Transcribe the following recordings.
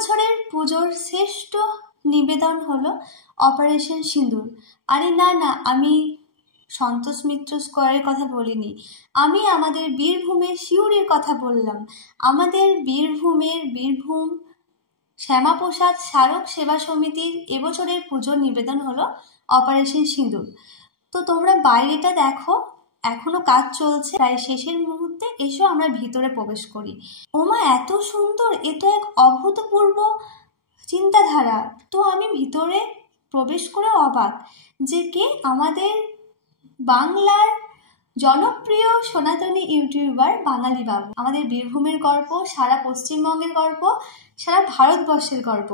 এবছরের পুজোর শ্রেষ্ঠ নিবেদন হলো অপারেশন সিঁদুর। আরে না না, আমি সন্তোষ মিত্র স্কোয়ারের কথা বলিনি, আমি আমাদের বীরভূমের সিউড়ির কথা বললাম। আমাদের বীরভূম শ্যামাপ্রসাদ স্মারক সেবা সমিতির এবছরের পুজোর নিবেদন হলো অপারেশন সিঁদুর। তো তোমরা বাইরেটা দেখো, এখনো কাজ চলছে, প্রায় শেষের মুহূর্তে। এসো আমরা ভিতরে প্রবেশ করি। ওমা, এত সুন্দর! এ তো এক অভূতপূর্ব চিন্তাধারা। তো আমি ভিতরে প্রবেশ করে অবাক যে কে আমাদের বাংলার জনপ্রিয় সনাতনী ইউটিউবার বাঙালি বাবু। আমাদের বীরভূমের গর্ব, সারা পশ্চিমবঙ্গের গর্ব, সারা ভারতবর্ষের গর্ব।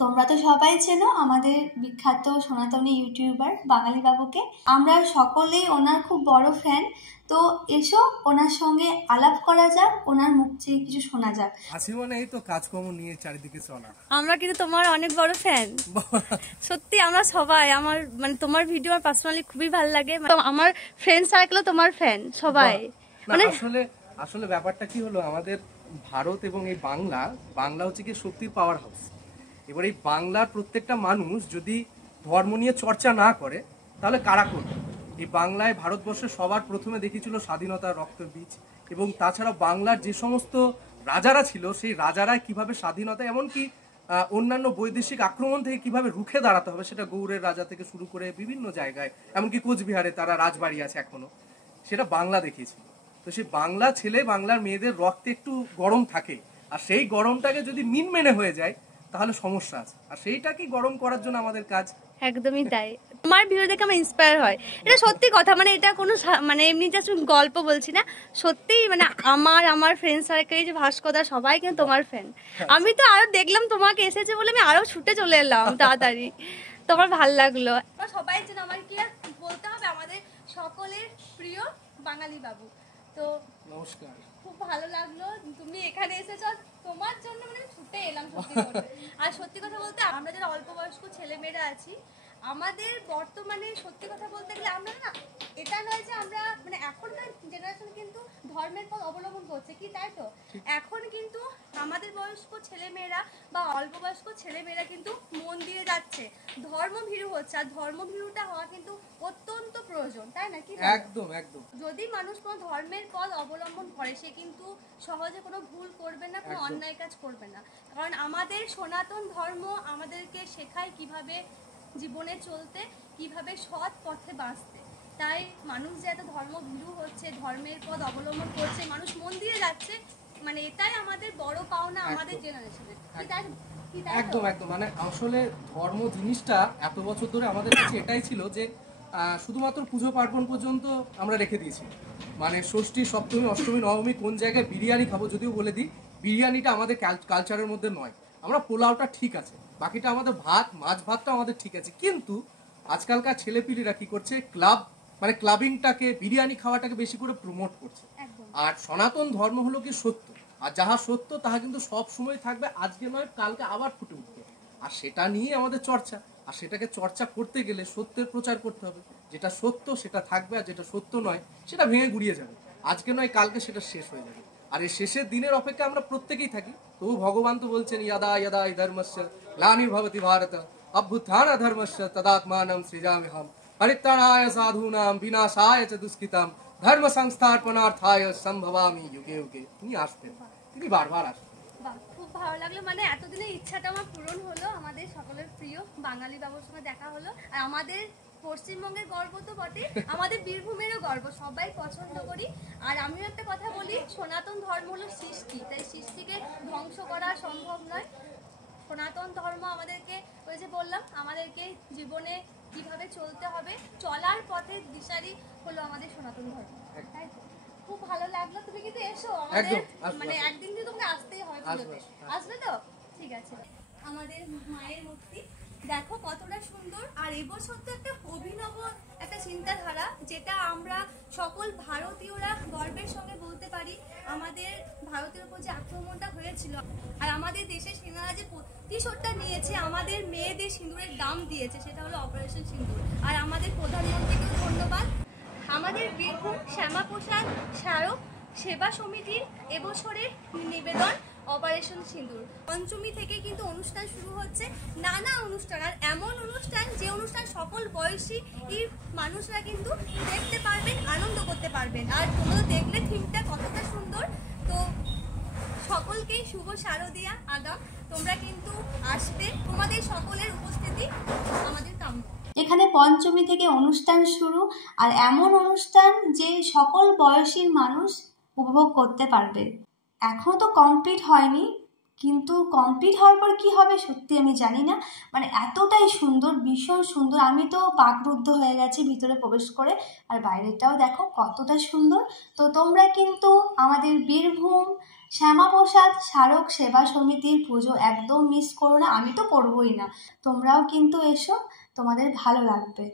তোমরা তো সবাই চেনো আমাদের বিখ্যাত সনাতনী ইউটিউবার বাঙালি বাবুকে। আমরা সকলেই ওনার খুব বড় ফ্যান। তো এসো ওনার সঙ্গে আলাপ করা যাক, ওনার মুখ থেকে কিছু শোনা যাক। আসি মানে এই তো কাজকর্ম নিয়ে চারিদিকে চলা। আমরা কিন্তু তোমার অনেক বড় ফ্যান, সত্যি। আমরা সবাই, আমার মানে তোমার ভিডিও আমার পার্সোনালি খুবই ভালো লাগে। আমার ফ্রেন্ড সার্কেলও তোমার ফ্যান সবাই। মানে আসলে ব্যাপারটা কি হলো, আমাদের ভারত এবং এই বাংলা হচ্ছে কি শক্তির পাওয়ার হাউস। এবার এই বাংলার প্রত্যেকটা মানুষ যদি ধর্ম নিয়ে চর্চা না করে তাহলে কারা করবে? এই বাংলায় ভারতবর্ষের সবার প্রথমে দেখিয়েছিল স্বাধীনতার রক্তের বীজ। এবং তাছাড়া বাংলার যে সমস্ত রাজারা ছিল, সেই রাজারা কিভাবে স্বাধীনতা, এমনকি অন্যান্য বৈদেশিক আক্রমণ থেকে কিভাবে রুখে দাঁড়াতে হবে, সেটা গৌড়ের রাজা থেকে শুরু করে বিভিন্ন জায়গায়, এমনকি কোচবিহারে তারা রাজবাড়ি আছে এখনো, সেটা বাংলা দেখিয়েছিল। তো সেই বাংলা ছেলে, বাংলার মেয়েদের রক্তে একটু গরম থাকে, আর সেই গরমটাকে যদি মিন মেনে হয়ে যায় তাহলে সমস্যা আছে। আর সেইটাকে গরম করার জন্য আমাদের কাজ। একদমই তাই। তোমার ভিডিও দেখে আমার ইন্সপায়ার হয়, এটা সত্যি কথা। মানে এটা কোনো মানে এমনি জাস্ট গল্প বলছি না, সত্যি। মানে আমার ফ্রেন্ড সার্কেল যে ভাস্করদা সবাই কিন্তু তোমার ফ্যান। আমি তো আরো দেখলাম তোমাকে এসেছে বলে আমি আরো ছুটে চলে এলাম তাড়াতাড়ি। তোমার ভাল লাগলো। সবাই যেন আমার কি আর বলতে হবে, আমাদের সকলের প্রিয় বাঙালি বাবু। তো নমস্কার, খুব ভালো লাগলো তুমি এখানে এসেছো। তোমার জন্য মানে ছুটে এলাম সত্যি বলতে। আর সত্যি কথা বলতে, আমরা যারা অল্প বয়স্ক ছেলেমেয়েরা আছি, আমাদের বর্তমানে সত্যি কথা বলতে গেলে আমরা না, এটা নয় যে আমরা মানে এখনকার জেনারেশন কিন্তু ধর্মের পথ অবলম্বন করছে কি, তাই তো? এখন কিন্তু আমাদের বয়স্ক ছেলেমেয়েরা বা অল্প বয়স্ক ছেলেমেয়েরা কিন্তু মন দিয়ে যাচ্ছে, ধর্মভীরু হচ্ছে। আর ধর্মভীরুটা হওয়া কিন্তু অত্যন্ত প্রয়োজন, তাই না? কি একদম একদম। যদি মানুষ কোনো ধর্মের পথ অবলম্বন করে, সে কিন্তু সহজে কোনো ভুল করবে না, কোনো অন্যায় কাজ করবে না। কারণ আমাদের সনাতন ধর্ম আমাদেরকে শেখায় কিভাবে জীবনে চলতে, কিভাবে সৎ পথে বাঁচতে। তাই মানুষ যে এত ধর্মভীরু হচ্ছে, ধর্মের পথ অবলম্বন করছে, মানুষ মন দিয়ে যাচ্ছে, মানে এটাই আমাদের বড় পাওনা আমাদের জেনারেশনের। একদম একদম। মানে আসলে ধর্ম জিনিসটা এত বছর ধরে আমাদের কাছে এটাই ছিল যে শুধুমাত্র পুজো পার্বণ পর্যন্ত আমরা রেখে দিয়েছি। মানে ষষ্ঠী, সপ্তমী, অষ্টমী, নবমী কোন জায়গায় বিরিয়ানি খাবো, যদিও বলে দিই বিরিয়ানিটা আমাদের কালচারের মধ্যে নয়। আমরা পোলাওটা ঠিক আছে, বাকিটা আমাদের মাছ ভাতটা আমাদের ঠিক আছে। কিন্তু আজকালকার ছেলেপিলিরা কি করছে, মানে ক্লাবিংটাকে, বিরিয়ানি খাওয়াটাকে বেশি করে প্রমোট করছে। আর সনাতন ধর্ম হলো কি সত্য, আর যাহা সত্য তাহা কিন্তু সব সময় থাকবে, আজকে নয় কালকে আবার ফুটে উঠবে। আর সেটা নিয়ে আমাদের চর্চা। আর সেটাকে চর্চা করতে গেলে সত্যের প্রচার করতে হবে। যেটা সত্য সেটা থাকবে, আর যেটা সত্য নয় সেটা ভেঙে গুড়িয়ে যাবে। আজকে নয় কালকে সেটা শেষ হয়ে যাবে। আর এই শেষের দিনের অপেক্ষা আমরা প্রত্যেকেই থাকি। তবু ভগবান তো বলছেন, ইয়াদা ইয়াদা ধর্মস্য গ্লানির্ভবতি ভারত অভ্যুত্থান ধর্মস্য তদাত্মানম সৃজাম্যহম পরিত্রাণায় সাধূনাম বিনাশায় চ দুষ্কৃতাম ধর্ম সংস্থাপনার্থায় সম্ভবামি যুগে যুগে। তিনি আসতেন, তিনি বারবার আসতেন। খুব ভালো লাগলো। মানে এতদিনের ইচ্ছাটা আমার পূরণ হলো, আমাদের সকলের প্রিয় বাঙালি বাবুর সঙ্গে দেখা হলো। আর আমাদের পশ্চিমবঙ্গের গর্ব তো বটে, আমাদের বীরভূমেরও গর্ব, সবাই পছন্দ করি। আর আমিও একটা কথা বলি, সনাতন ধর্ম হলো সৃষ্টি, তাই সৃষ্টিকে ধ্বংস করা সম্ভব নয়। সনাতন ধর্ম আমাদেরকে, ওই যে বললাম, আমাদেরকে জীবনে কিভাবে চলতে হবে, চলার পথের দিশারি হলো আমাদের সনাতন ধর্ম, তাই তো? খুব ভালো লাগলো। তুমি কিন্তু এসো আমাদের, মানে একদিন কিন্তু তোমাকে আসতেই হয় পুজোতে। আসবে তো? ঠিক আছে। আমাদের মায়ের মূর্তি দেখো কতটা সুন্দর। আর এবছর তো একটা অভিনব একটা চিন্তাধারা, যেটা আমরা সকল ভারতীয়রা গর্বের সঙ্গে বলতে পারি। আমাদের ভারতের উপর যে আক্রমণটা হয়েছিল, আর আমাদের দেশের সেনারা যে প্রতিশোধটা নিয়েছে, আমাদের মেয়েদের সিঁদুরের দাম দিয়েছে, সেটা হলো অপারেশন সিঁদুর। আর আমাদের প্রধানমন্ত্রীকেও ধন্যবাদ। আমাদের বীরভূম শ্যামাপ্রসাদ স্মারক সেবা সমিতির এবছরের নিবেদন অপারেশন সিঁদুর। পঞ্চমী থেকে কিন্তু অনুষ্ঠান শুরু হচ্ছে, নানা অনুষ্ঠান, আর এমন অনুষ্ঠান যে অনুষ্ঠান সকল বয়সী মানুষরা কিন্তু দেখতে পারবেন, আনন্দ করতে পারবেন। আর তোমরা দেখলে থিমটা কতটা সুন্দর। তো সকলকেই শুভ শারদিয়া আগাম। তোমরা কিন্তু আসবে, তোমাদের সকলের উপস্থিতি আমাদের কাম্য। এখানে পঞ্চমী থেকে অনুষ্ঠান শুরু, আর এমন অনুষ্ঠান যে সকল বয়সীর মানুষ উপভোগ করতে পারবে। এখনো তো কমপ্লিট হয়নি, কিন্তু কমপ্লিট হওয়ার পর কি হবে সত্যি আমি জানি না। মানে এতটাই সুন্দর, ভীষণ সুন্দর, আমি তো বাকরুদ্ধ হয়ে গেছি ভিতরে প্রবেশ করে। আর বাইরেটাও দেখো কতটা সুন্দর। তো তোমরা কিন্তু আমাদের বীরভূম শ্যামাপ্রসাদ স্মারক সেবা সমিতির পুজো একদম মিস করো না, আমি তো করবোই না। তোমরাও কিন্তু এসো, তোমাদের ভালো লাগবে।